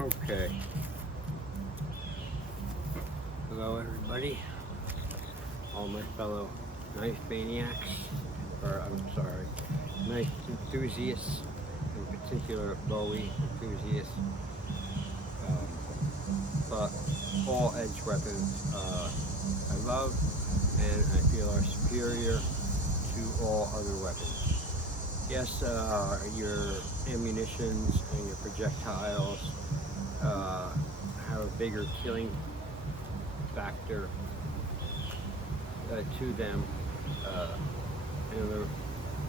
Okay. Hello everybody, all my fellow knife maniacs, or I'm sorry, knife enthusiasts, in particular Bowie enthusiasts, but all edge weapons I love and I feel are superior to all other weapons. Yes, your ammunitions and your projectiles have a bigger killing factor to them. In other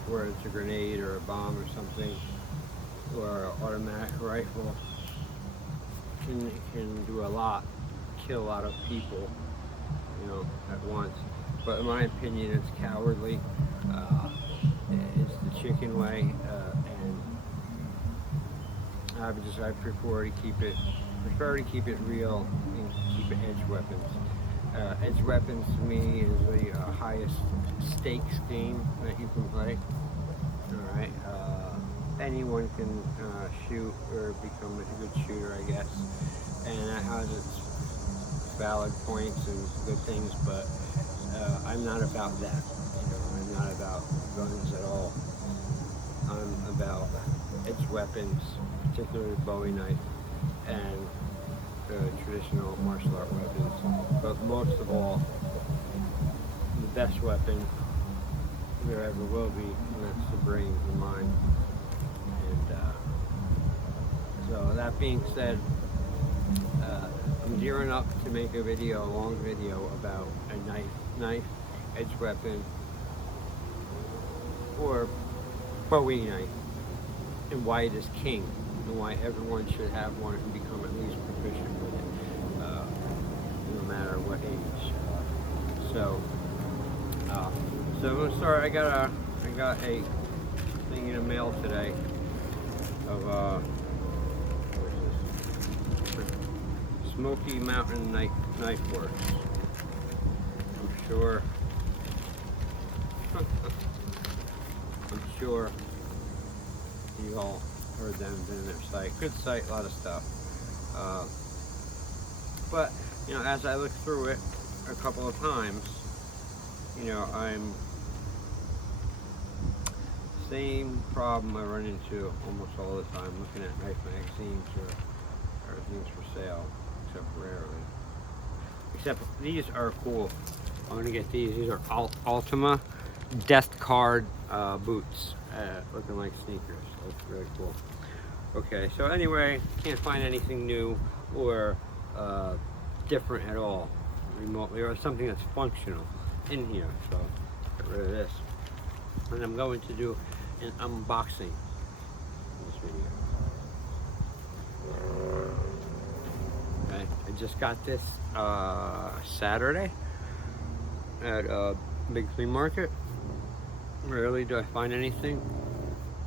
words, a grenade or a bomb or something, or an automatic rifle can do a lot, kill a lot of people, at once. But in my opinion, it's cowardly. It's the chicken way, and I prefer to keep it real and keep it edge weapons. Edge weapons to me is the highest stakes game that you can play. All right, anyone can shoot or become a good shooter, I guess, and that has its valid points and good things. But I'm not about that. I'm not about guns at all. I'm about edge weapons, particularly Bowie knife and traditional martial art weapons. But most of all, the best weapon there ever will be, and that's the brain, the mind. And so that being said, I'm gearing up to make a long video about a knife, edge weapon, or Bowie knife, and why it is king, and why everyone should have one and become at least proficient with it, no matter what age. So I'm gonna start. I got a thing in the mail today of what is this? Smoky Mountain Knife Works. I'm sure you all heard them, been in their site. Good site, a lot of stuff. But as I look through it a couple of times, I'm same problem I run into almost all the time looking at knife magazines or everything's for sale, except rarely. Except these are cool. I'm gonna get these. These are Ultima Death Card boots, looking like sneakers. That's really cool. Okay, so anyway, can't find anything new or different at all remotely, or something that's functional in here. So get rid of this, and I'm going to do an unboxing in this video. Okay, I just got this Saturday at a big flea market. Rarely do I find anything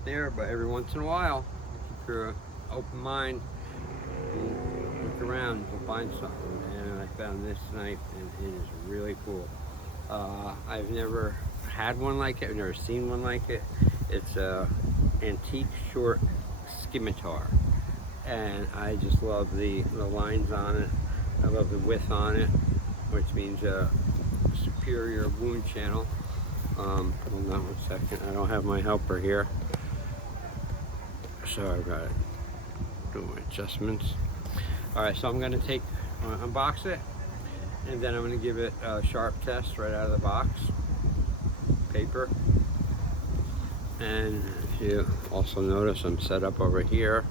there, but every once in a while, keep your open mind and look around, you can find something. And I found this knife, and it is really cool. I've never had one like it. I've never seen one like it. It's a antique short scimitar, and I just love the lines on it. I love the width on it, which means a superior wound channel. Hold on 1 second. I don't have my helper here, so I've got to do my adjustments. All right, so I'm going to unbox it, and then I'm going to give it a sharp test right out of the box. Paper. And if you also notice, I'm set up over here.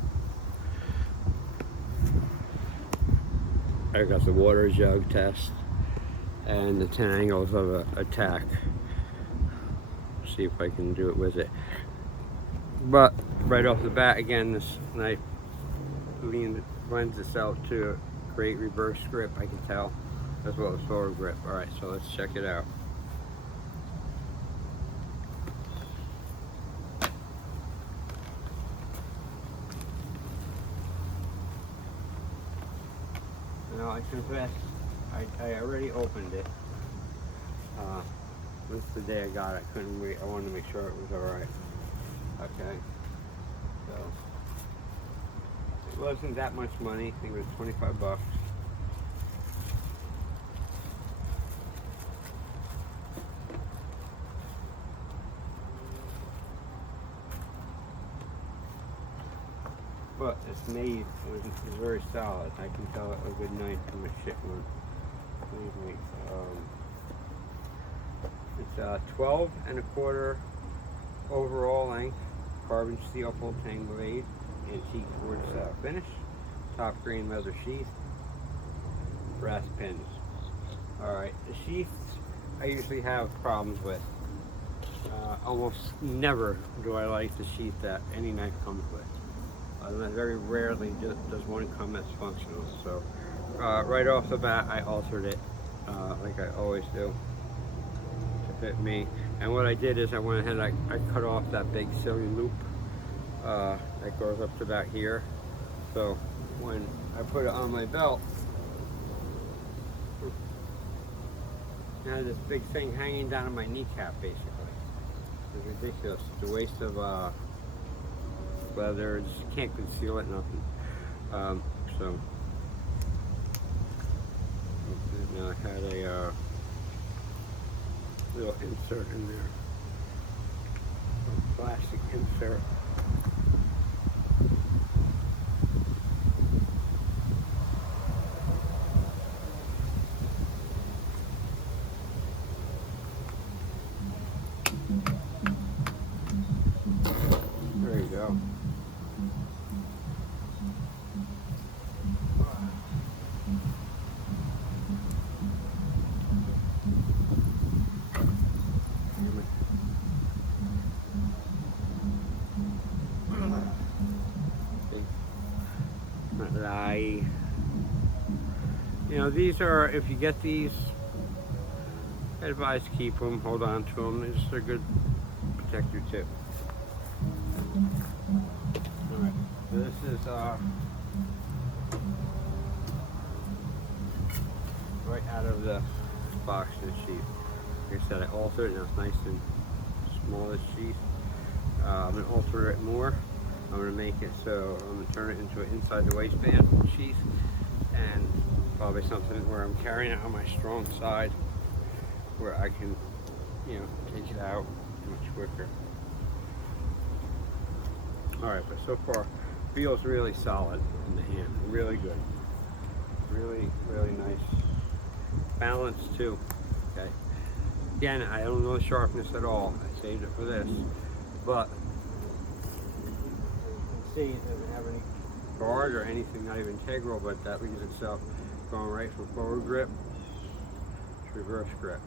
I got the water jug test and the 10 angles of attack. See if I can do it with it. But right off the bat, again, this knife lends itself to a great reverse grip, I can tell, as well as forward grip. All right, so let's check it out. Now I confess, I already opened it. This is the day I got it. I couldn't wait. I wanted to make sure it was all right. Okay. So it wasn't that much money. I think it was 25 bucks. But it's made, it's very solid. I can tell a good knife from a shit one. Believe me. It's 12¼ overall length, carbon steel full tang blade, antique quartz finish, top green leather sheath, brass pins. Alright, the sheaths I usually have problems with. Almost never do I like the sheath that any knife comes with. Very rarely does one come as functional. So right off the bat I altered it like I always do to fit me. And what I did is I went ahead and I cut off that big silly loop that goes up to about here. So when I put it on my belt, I had this big thing hanging down on my kneecap basically. It's ridiculous. It's a waste of leather. Just can't conceal it, nothing. So now I had a little insert in there, a plastic insert. There you go. You know, these are, if you get these, I advise keep them, hold on to them. These are good protector tip. Alright, so this is right out of the box and sheath. Like I said, I altered it, now it's nice and small as sheath. I'm going to alter it more. I'm going to make it so I'm going to turn it into an inside the waistband sheath, and probably something where I'm carrying it on my strong side where I can, you know, take it out much quicker. Alright, but so far feels really solid in the hand, really good. Really, really nice. Balance too, okay? Again, I don't know the sharpness at all. I saved it for this, but see, it doesn't have any guard or anything, not even integral, but that leaves itself going right from forward grip to reverse grip.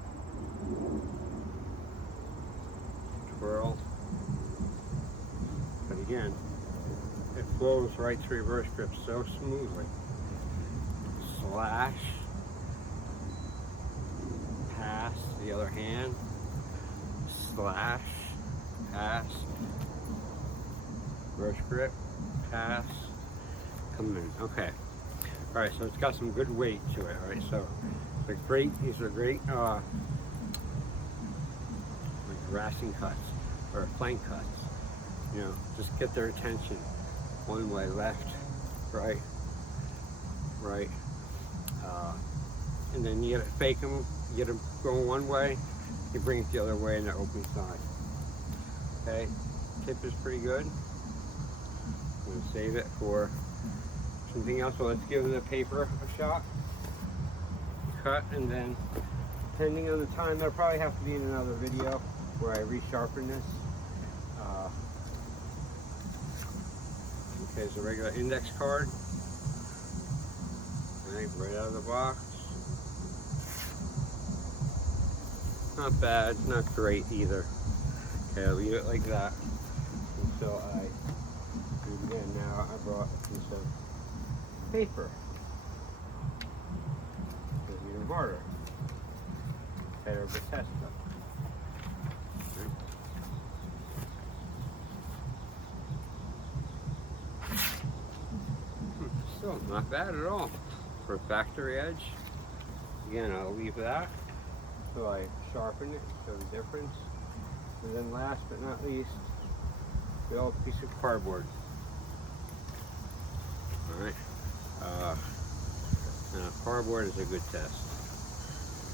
Twirl. But again, it flows right to reverse grip so smoothly. Slash. Pass the other hand. Slash. Pass. Reverse grip, pass, come in. Okay. All right, so it's got some good weight to it. All right, so these are great like harassing cuts or flank cuts. You know, just get their attention one way, left, right, right. And then you gotta fake them, you get them going one way, you bring it the other way in the open side. Okay, tip is pretty good. I'm going to save it for something else. So let's give the paper a shot. Cut, and then depending on the time, there'll probably have to be in another video where I resharpen this. Okay, it's a regular index card. Right out of the box. Not bad, not great either. Okay, I'll leave it like that until I do it again. Now I brought a piece of paper. It's even harder. Better Bethesda. Still not bad at all for a factory edge. Again, I'll leave that so I sharpen it, show the difference. And then last but not least, the old piece of cardboard. cardboard is a good test.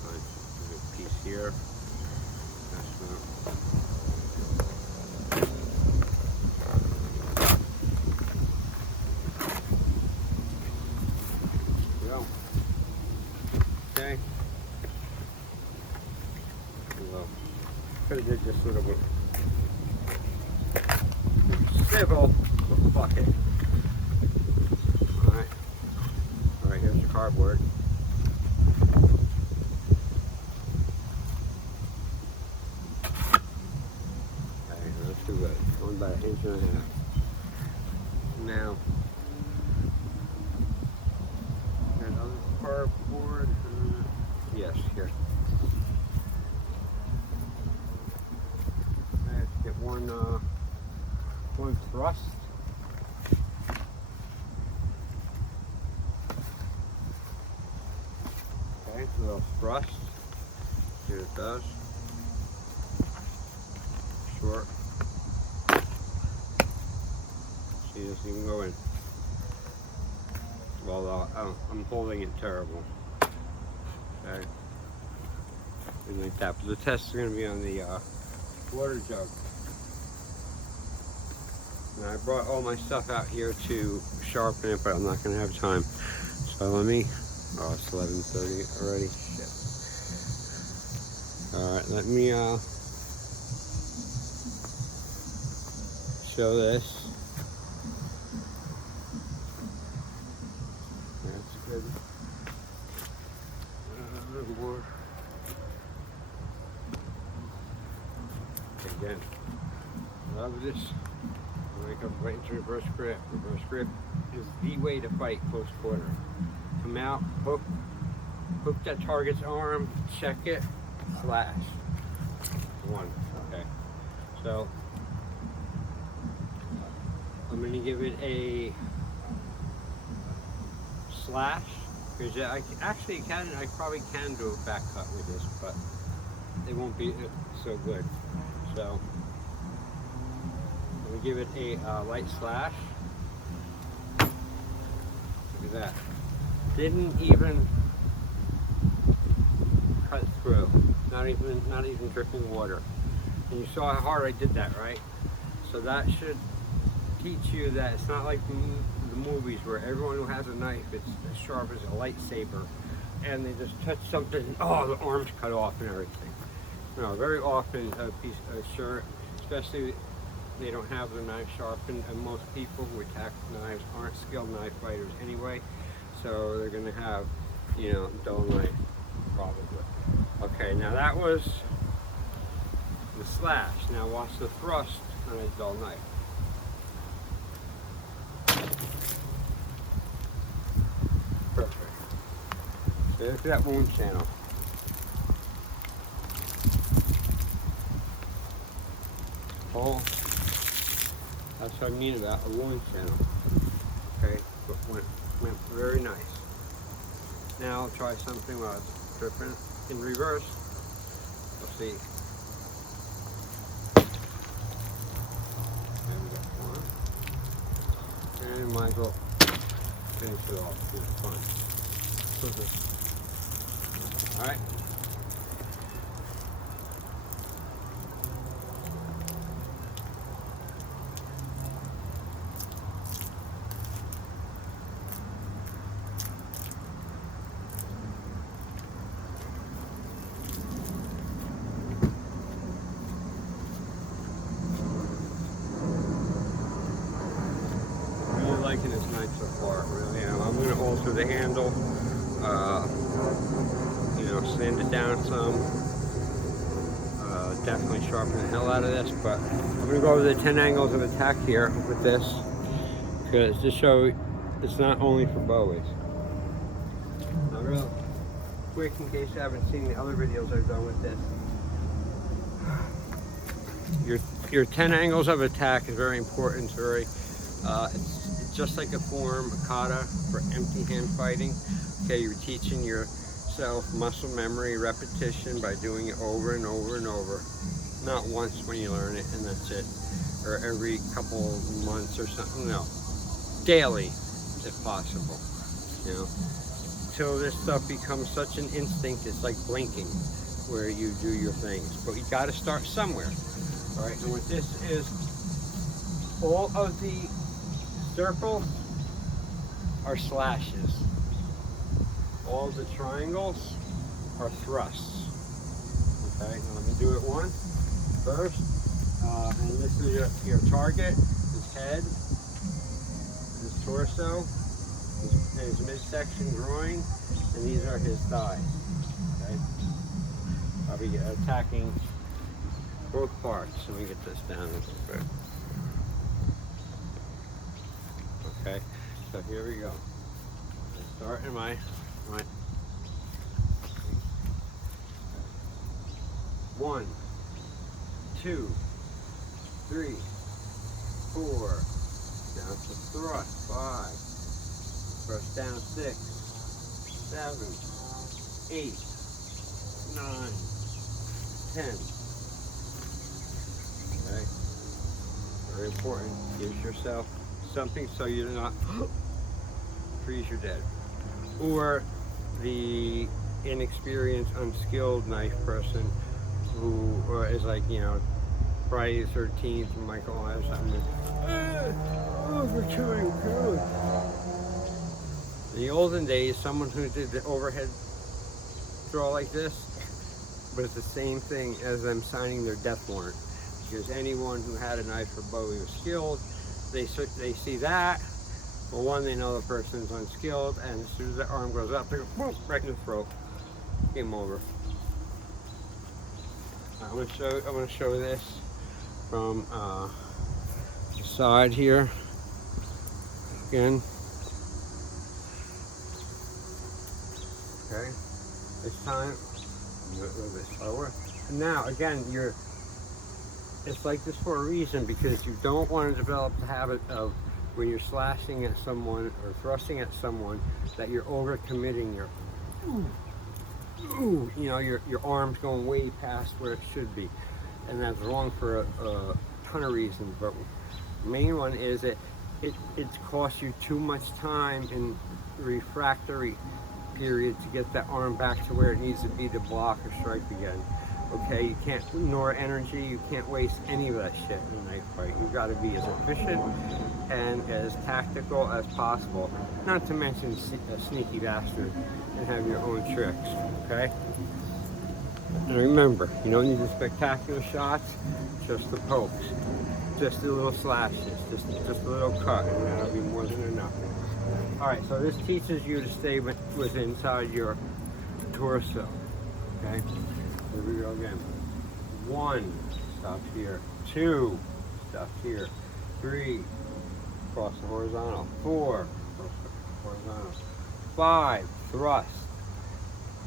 A good piece here. Okay. Well, could have did just a little bit civil, but fuck it. Alright. Alright, here's the cardboard. Okay, that's too good. Going about an inch and a half. Now, that other cardboard. Yes, here. I have to get one thrust. Okay, a little thrust. Here it does. Short. See, it doesn't even go in. Well, I'm holding it terrible. Okay. And like that. But the test is going to be on the water jug. And I brought all my stuff out here to sharpen it, but I'm not going to have time. So let me. Oh, it's 11:30 already. Shit. All right, let me show this. That's good. More. Again, love this. When I come right into reverse grip. Reverse grip is the way to fight close quarter. Come out, hook that target's arm, check it, slash. One. Okay. So I'm going to give it a slash. Because I probably can do a back cut with this, but it won't be so good. So I'm gonna give it a light slash. Look at that. Didn't even cut through. Not even dripping water. And you saw how hard I did that, right? So that should teach you that it's not like the movies where everyone who has a knife, it's as sharp as a lightsaber, and they just touch something, oh, the arm's cut off and everything. No, very often a piece of shirt, especially they don't have their knife sharpened, and most people who attack knives aren't skilled knife fighters anyway, so they're gonna have, you know, dull knife, probably. Okay, now that was the slash. Now watch the thrust on a dull knife. Perfect. So there's that wound channel. Oh, that's what I mean about a wound channel. Okay, but went very nice. Now I'll try something while it's dripping in reverse. We'll see. And we got one. And might as well finish it off. It's fun. All right. Liking this knife so far, really. I'm going to alter the handle, you know, sand it down some, definitely sharpen the hell out of this, but I'm going to go over the 10 angles of attack here with this, because to show it's not only for bowies. Now real quick, in case you haven't seen the other videos I've done with this, your 10 angles of attack is very important. It's very, it's just like a form, a kata, for empty hand fighting. Okay, you're teaching yourself muscle memory, repetition by doing it over and over and over. Not once when you learn it and that's it, or every couple months or something. No, daily, if possible. You know, till this stuff becomes such an instinct. It's like blinking, where you do your things. But you got to start somewhere. All right. And what this is, all of the circles are slashes. All the triangles are thrusts. Okay, now let me do it once first. And this is your target, his head, his torso, his midsection groin, and these are his thighs. Okay, I'll be attacking both parts. Let me get this down a little bit. Okay, so here we go. I start in my 1, 2, 3, 4, down to thrust, 5, thrust down 6, 7, 8, 9, 10. Okay, very important. Give yourself something so you're not freeze you're dead. Or the inexperienced, unskilled knife person who is like, you know, Friday the 13th and Michael Myers, overchewing food. In the olden days, someone who did the overhead throw like this, but it's the same thing as them signing their death warrant. Because anyone who had a knife or bowie was skilled, they see that. Well, one, they know the person's unskilled, and as soon as the arm goes up, they go boom, right in the throat. Game over. I'm gonna show this from the side here. Again. Okay. This time, do it a little bit slower. And now, again, it's like this for a reason, because you don't want to develop the habit of, when you're slashing at someone or thrusting at someone, that you're overcommitting your, you know, your arm's going way past where it should be. And that's wrong for a ton of reasons, but the main one is it costs you too much time in the refractory period to get that arm back to where it needs to be to block or strike again. Okay, you can't ignore energy, you can't waste any of that shit in a knife fight. You've got to be as efficient and as tactical as possible, not to mention a sneaky bastard, and have your own tricks, okay? And remember, you don't need the spectacular shots, just the pokes, just the little slashes, just a little cut, and that'll be more than enough. Alright, so this teaches you to stay with inside your torso, okay? Here we go again. 1, stop here. 2, stop here. 3, cross the horizontal. 4, cross the horizontal. 5, thrust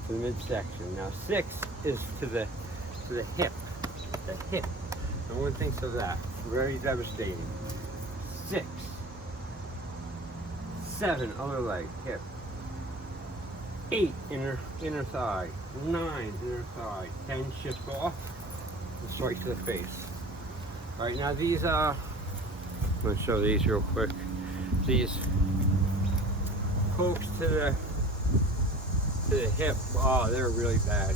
to the midsection. Now 6 is to the hip. The hip. No one thinks of that. Very devastating. 6, 7, other leg, hip. 8, inner thigh. 9, inner thigh. 10, shift off and straight to the face. All right, now these, I'm going to show these real quick. These pokes to the hip, oh, they're really bad.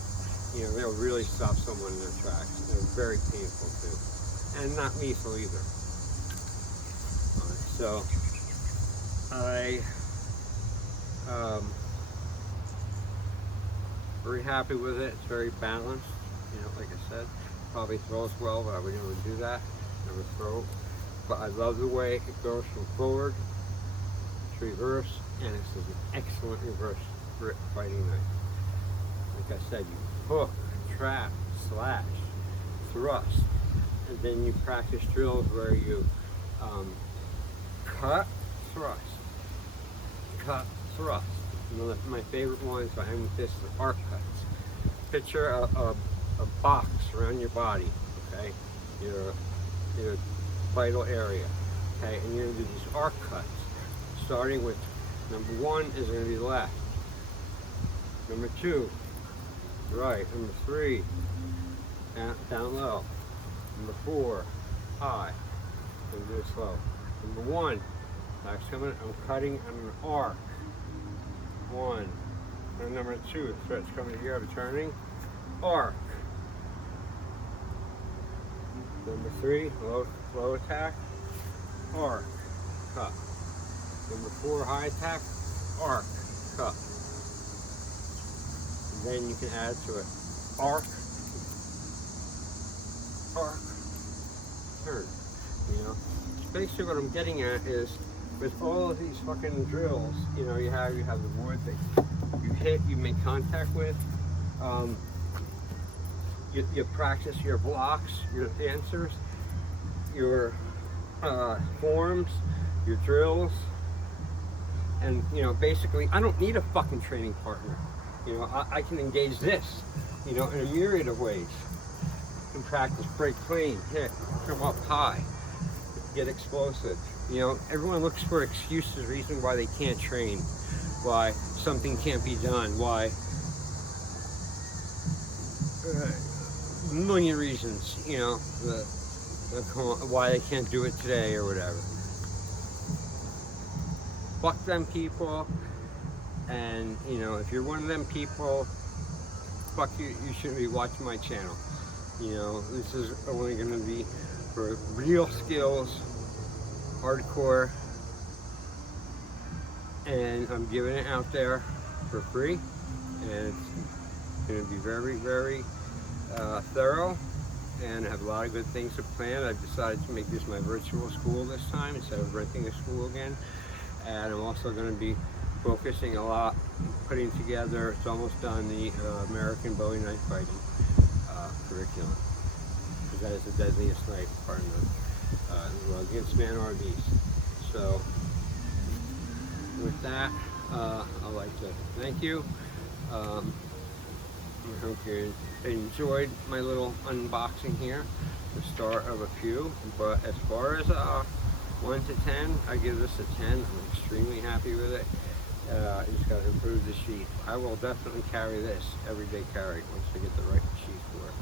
You know, they'll really stop someone in their tracks. They're very painful too, and not lethal either. All right, so very happy with it. It's very balanced. You know, like I said, probably throws well, but I would never do that. Never throw. But I love the way it goes from forward to reverse, and it's an excellent reverse grip fighting knife. Like I said, you hook, trap, slash, thrust, and then you practice drills where you cut, thrust, cut, thrust. You know, my favorite ones, I am with this, are arc cuts. Picture a box around your body, okay? Your vital area, okay? And you're gonna do these arc cuts, starting with number 1 is gonna be left. Number 2, right. Number 3, down low. Number 4, high. And do it slow. Number 1, back's coming, I'm cutting, I'm an arc. 1, And number 2, threads coming here, I'm turning, arc. Number 3, low attack, arc, cut. Number 4, high attack, arc, cut. And then you can add to it, arc, arc, turn. You know, basically what I'm getting at is with all of these fucking drills, you know, you have the wood that you hit, you make contact with. You practice your blocks, your answers, your forms, your drills, and you know, basically, I don't need a fucking training partner. You know, I can engage this, you know, in a myriad of ways. I can practice break clean, hit, come up high, get explosive. You know, everyone looks for excuses, reason why they can't train, why something can't be done, why a million reasons, you know, why they can't do it today or whatever. Fuck them people, and you know, if you're one of them people, fuck you, you shouldn't be watching my channel. You know, this is only going to be for real skills, hardcore, and I'm giving it out there for free, and it's going to be very, very thorough, and I have a lot of good things to plan. I've decided to make this my virtual school this time instead of renting a school again, and I'm also going to be focusing a lot, putting together, it's almost done, the American Bowie knife fighting curriculum, because that is the deadliest knife, pardon me, in the world, against man or beast. So with that, I'd like to thank you. I hope you enjoyed my little unboxing here, the start of a few. But as far as 1 to 10, I give this a 10. I'm extremely happy with it. I just got to improve the sheath. I will definitely carry this everyday carry once I get the right sheath for it.